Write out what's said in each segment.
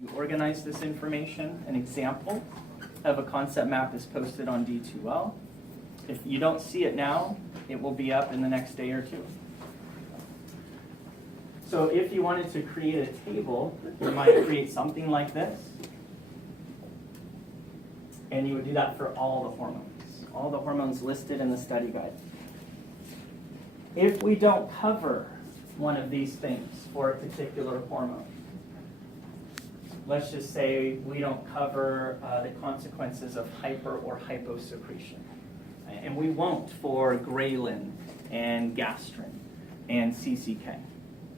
You organize this information. An example of a concept map is posted on D2L. If you don't see it now, it will be up in the next day or two. So if you wanted to create a table, you might create something like this. And you would do that for all the hormones listed in the study guide. If we don't cover one of these things for a particular hormone, let's just say we don't cover the consequences of hyper or hyposecretion. And we won't for ghrelin and gastrin and CCK.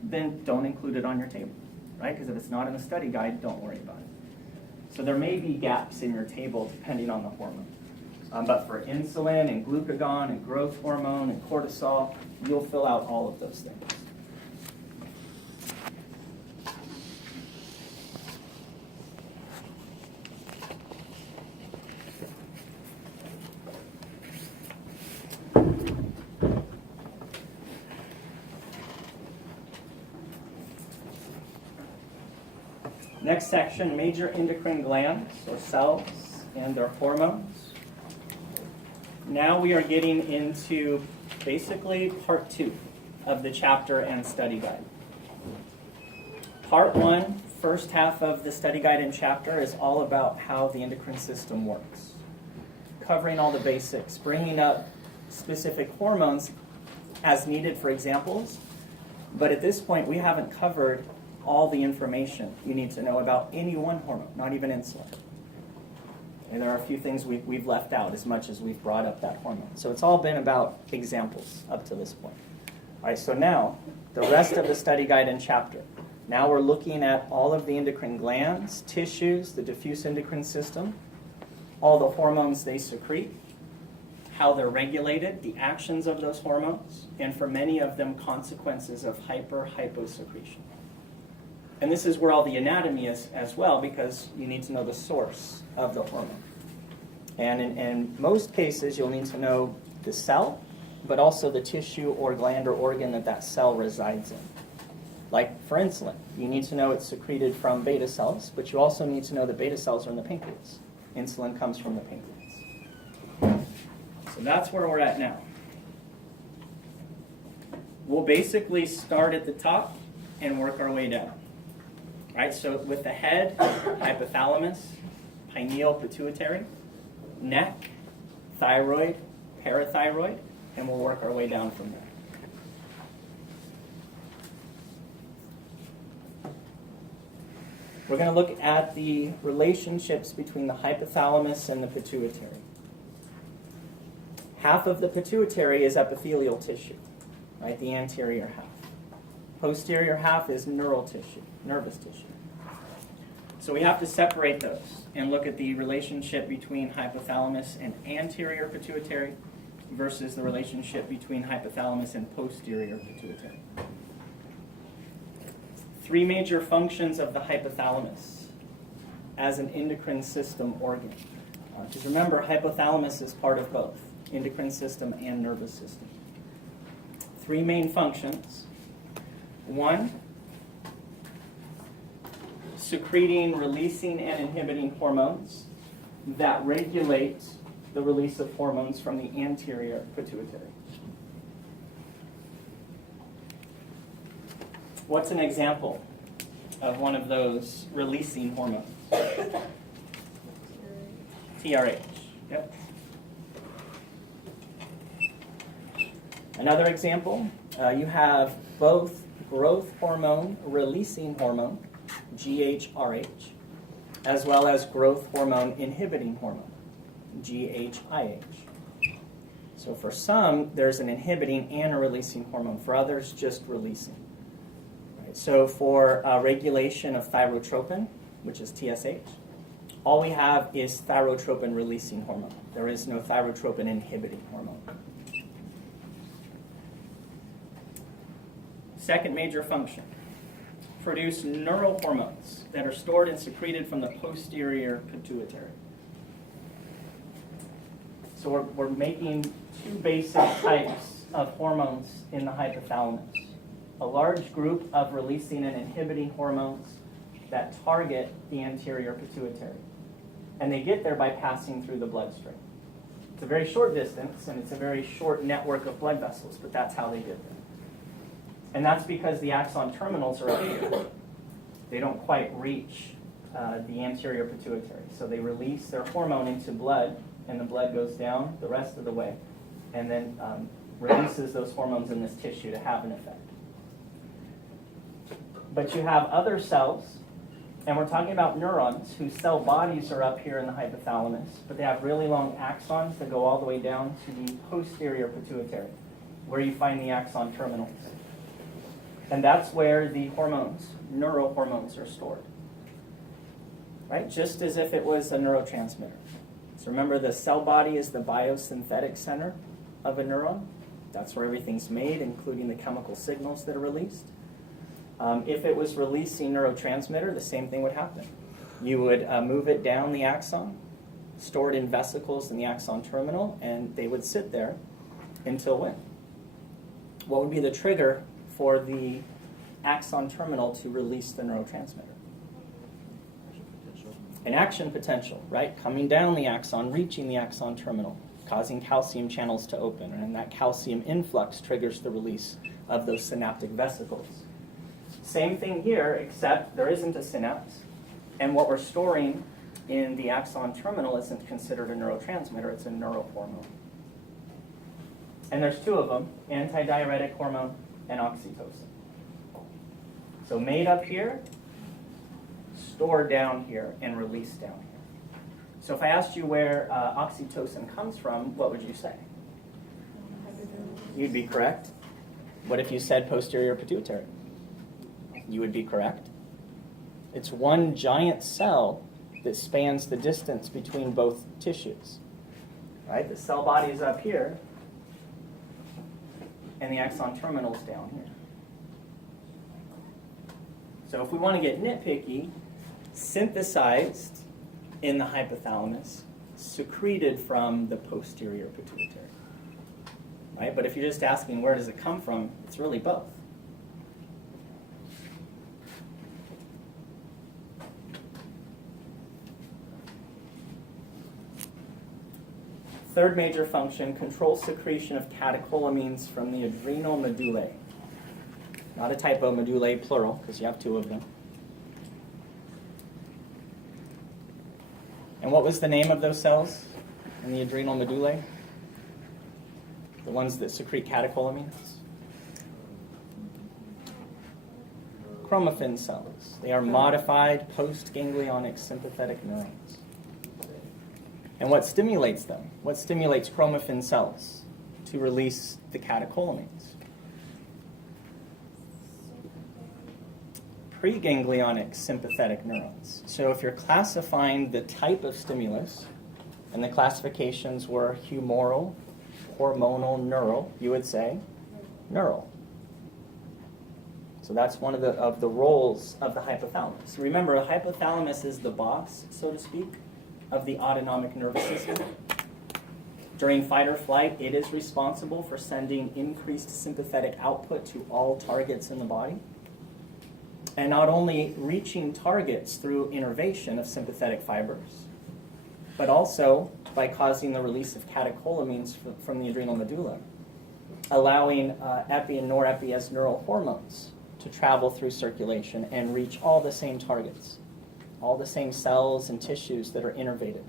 Then don't include it on your table, right? Because if it's not in the study guide, don't worry about it. So there may be gaps in your table depending on the hormone. But for insulin and glucagon and growth hormone and cortisol, you'll fill out all of those things. Next section, major endocrine glands, or cells, and their hormones. Now we are getting into basically part 2 of the chapter and study guide. Part 1, first half of the study guide and chapter, is all about how the endocrine system works. Covering all the basics, bringing up specific hormones as needed for examples. But at this point, we haven't covered all the information you need to know about any one hormone, not even insulin. And there are a few things we've left out as much as we've brought up that hormone. So it's all been about examples up to this point. All right, so now, the rest of the study guide and chapter. Now we're looking at all of the endocrine glands, tissues, the diffuse endocrine system, all the hormones they secrete, how they're regulated, the actions of those hormones, and for many of them, consequences of hyposecretion. And this is where all the anatomy is as well, because you need to know the source of the hormone. And in most cases, you'll need to know the cell, but also the tissue or gland or organ that cell resides in. Like for insulin, you need to know it's secreted from beta cells, but you also need to know that beta cells are in the pancreas. Insulin comes from the pancreas. So that's where we're at now. We'll basically start at the top and work our way down. Right, so with the head, hypothalamus, pineal pituitary, neck, thyroid, parathyroid, and we'll work our way down from there. We're going to look at the relationships between the hypothalamus and the pituitary. Half of the pituitary is epithelial tissue, right, the anterior half. Posterior half is neural tissue, nervous tissue. So we have to separate those and look at the relationship between hypothalamus and anterior pituitary versus the relationship between hypothalamus and posterior pituitary. 3 major functions of the hypothalamus as an endocrine system organ. Because remember, hypothalamus is part of both endocrine system and nervous system. 3 main functions. 1, secreting, releasing, and inhibiting hormones that regulate the release of hormones from the anterior pituitary. What's an example of one of those releasing hormones? TRH. Yep. Another example, you have both growth hormone releasing hormone, GHRH, as well as growth hormone inhibiting hormone, GHIH. So for some, there's an inhibiting and a releasing hormone. For others, just releasing. Right, so for regulation of thyrotropin, which is TSH, all we have is thyrotropin releasing hormone. There is no thyrotropin inhibiting hormone. Second major function, produce neural hormones that are stored and secreted from the posterior pituitary. So we're making 2 basic types of hormones in the hypothalamus. A large group of releasing and inhibiting hormones, that target the anterior pituitary. And they get there by passing through the bloodstream. It's a very short distance, and it's a very short network of blood vessels, but that's how they get there. And that's because the axon terminals are up here. They don't quite reach the anterior pituitary. So they release their hormone into blood, and the blood goes down the rest of the way, and then releases those hormones in this tissue to have an effect. But you have other cells, and we're talking about neurons whose cell bodies are up here in the hypothalamus, but they have really long axons that go all the way down to the posterior pituitary, where you find the axon terminals. And that's where the hormones, neurohormones, are stored. Right? Just as if it was a neurotransmitter. So remember, the cell body is the biosynthetic center of a neuron. That's where everything's made, including the chemical signals that are released. If it was releasing neurotransmitter, the same thing would happen. You would move it down the axon, store it in vesicles in the axon terminal, and they would sit there until when? What would be the trigger for the axon terminal to release the neurotransmitter? An action potential, right? Coming down the axon, reaching the axon terminal, causing calcium channels to open, and that calcium influx triggers the release of those synaptic vesicles. Same thing here, except there isn't a synapse, and what we're storing in the axon terminal isn't considered a neurotransmitter, it's a neurohormone. And there's two of them, antidiuretic hormone and oxytocin. So made up here, stored down here, and released down here. So if I asked you where oxytocin comes from, what would you say? You'd be correct. What if you said posterior pituitary? You would be correct. It's one giant cell that spans the distance between both tissues. Right? The cell body is up here, and the axon terminal is down here. So if we want to get nitpicky, synthesized in the hypothalamus, secreted from the posterior pituitary. Right? But if you're just asking where does it come from, it's really both. Third major function, controls secretion of catecholamines from the adrenal medullae. Not a typo, medullae plural, because you have two of them. And what was the name of those cells in the adrenal medullae? The ones that secrete catecholamines? Chromaffin cells. They are modified post-ganglionic sympathetic neurons. And what stimulates them? What stimulates chromaffin cells to release the catecholamines? Preganglionic sympathetic neurons. So if you're classifying the type of stimulus, and the classifications were humoral, hormonal, neural, you would say neural. So that's one of the roles of the hypothalamus. Remember, the hypothalamus is the boss, so to speak, of the autonomic nervous system. During fight or flight, it is responsible for sending increased sympathetic output to all targets in the body. And not only reaching targets through innervation of sympathetic fibers, but also by causing the release of catecholamines from the adrenal medulla, allowing epi and norepi as neural hormones to travel through circulation and reach all the same targets, all the same cells and tissues that are innervated.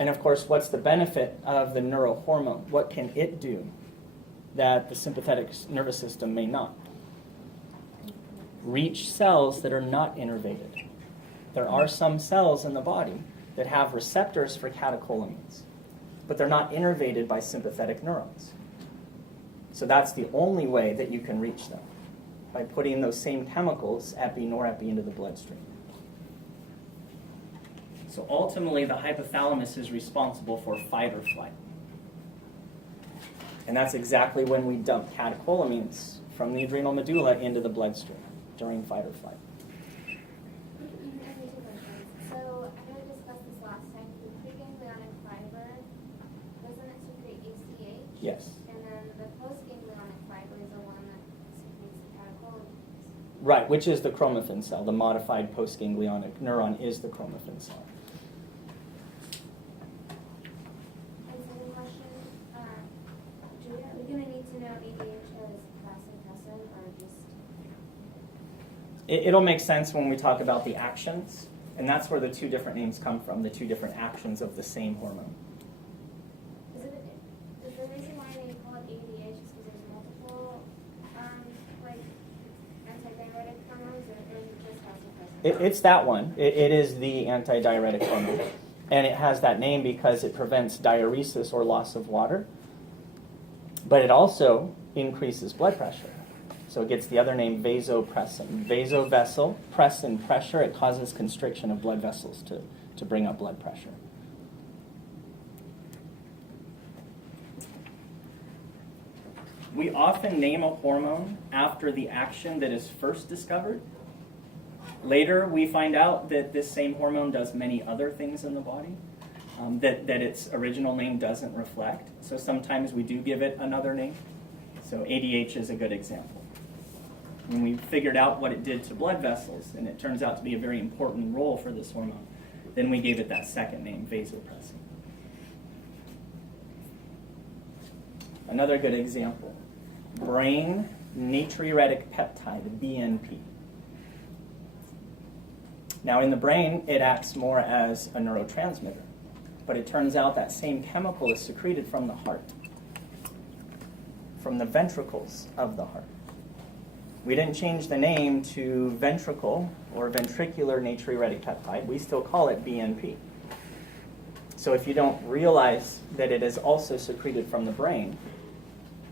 And of course, what's the benefit of the neurohormone? What can it do that the sympathetic nervous system may not? Reach cells that are not innervated. There are some cells in the body that have receptors for catecholamines, but they're not innervated by sympathetic neurons. So that's the only way that you can reach them, by putting those same chemicals, epi, norepi, into the bloodstream. So ultimately, the hypothalamus is responsible for fight or flight. And that's exactly when we dump catecholamines from the adrenal medulla into the bloodstream during fight or flight. So I know we discussed this last time. The preganglionic fiber, doesn't it secrete ACH? Yes. And then the postganglionic fiber is the one that secretes the catecholamines. Right, which is the chromaffin cell. The modified postganglionic neuron is the chromaffin cell. And second question, are we going to need to know ADH as vasopressin or just... It'll make sense when we talk about the actions, and that's where the two different names come from, the two different actions of the same hormone. Is the reason why they call it ADH is because there's multiple antidiuretic hormones, or is it just vasopressin? It's that one. It is the antidiuretic hormone. And it has that name because it prevents diuresis or loss of water. But it also increases blood pressure. So it gets the other name vasopressin. Vasovessel, pressin, pressure. It causes constriction of blood vessels to bring up blood pressure. We often name a hormone after the action that is first discovered. Later, we find out that this same hormone does many other things in the body that its original name doesn't reflect. So sometimes we do give it another name. So ADH is a good example. When we figured out what it did to blood vessels, and it turns out to be a very important role for this hormone, then we gave it that second name, vasopressin. Another good example, brain natriuretic peptide, BNP. Now in the brain, it acts more as a neurotransmitter, but it turns out that same chemical is secreted from the heart, from the ventricles of the heart. We didn't change the name to ventricle or ventricular natriuretic peptide. We still call it BNP. So if you don't realize that it is also secreted from the brain,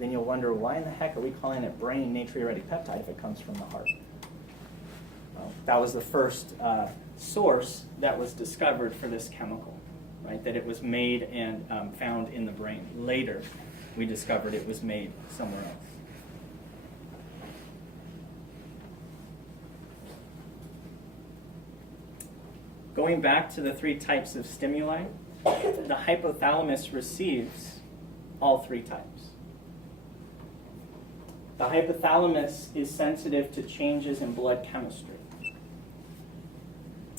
then you'll wonder, why in the heck are we calling it brain natriuretic peptide if it comes from the heart? Well, that was the first source that was discovered for this chemical, right? That it was made and found in the brain. Later, we discovered it was made somewhere else. Going back to the three types of stimuli, the hypothalamus receives all three types. The hypothalamus is sensitive to changes in blood chemistry.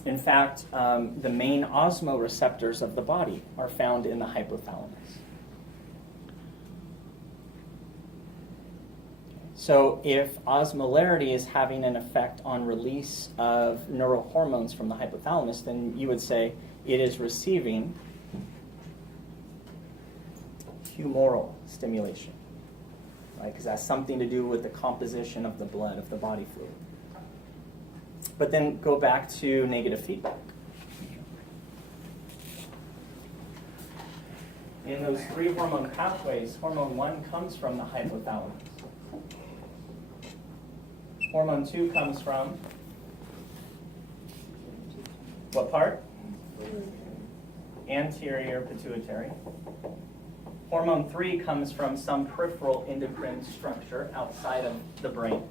In fact, the main osmoreceptors of the body are found in the hypothalamus. So if osmolarity is having an effect on release of neurohormones from the hypothalamus, then you would say it is receiving humoral stimulation, right? Because that's something to do with the composition of the blood, of the body fluid. But then go back to negative feedback. In those three hormone pathways, hormone 1 comes from the hypothalamus. Hormone 2 comes from what part? Anterior pituitary. Hormone 3 comes from some peripheral endocrine structure outside of the brain,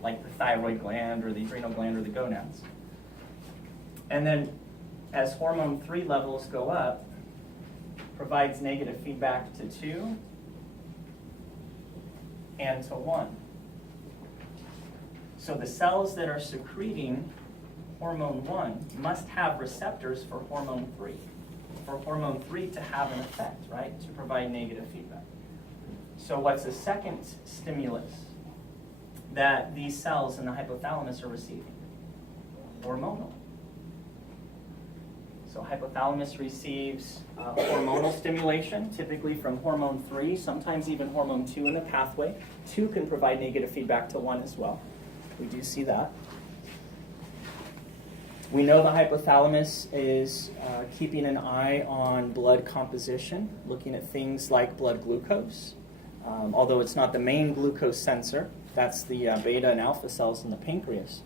like the thyroid gland or the adrenal gland or the gonads. And then as hormone 3 levels go up, provides negative feedback to 2 and to 1. So the cells that are secreting hormone 1 must have receptors for hormone 3, for hormone 3 to have an effect, right, to provide negative feedback. So what's the second stimulus that these cells in the hypothalamus are receiving? Hormonal. So hypothalamus receives hormonal stimulation, typically from hormone 3, sometimes even hormone 2 in the pathway. 2 can provide negative feedback to 1 as well. We do see that. We know the hypothalamus is keeping an eye on blood composition, looking at things like blood glucose. Although it's not the main glucose sensor, that's the beta and alpha cells in the pancreas.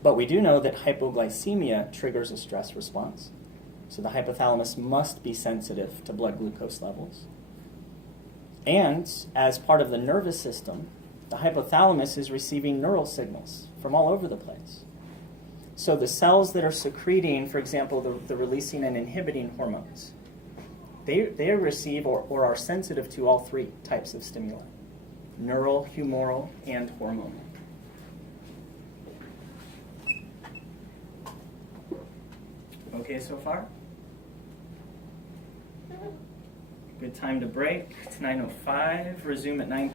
But we do know that hypoglycemia triggers a stress response. So the hypothalamus must be sensitive to blood glucose levels. And as part of the nervous system, the hypothalamus is receiving neural signals from all over the place. So the cells that are secreting, for example, the releasing and inhibiting hormones, they receive or are sensitive to all three types of stimuli: neural, humoral, and hormonal. okay so far? Good time to break. It's 9:05. Resume at 9.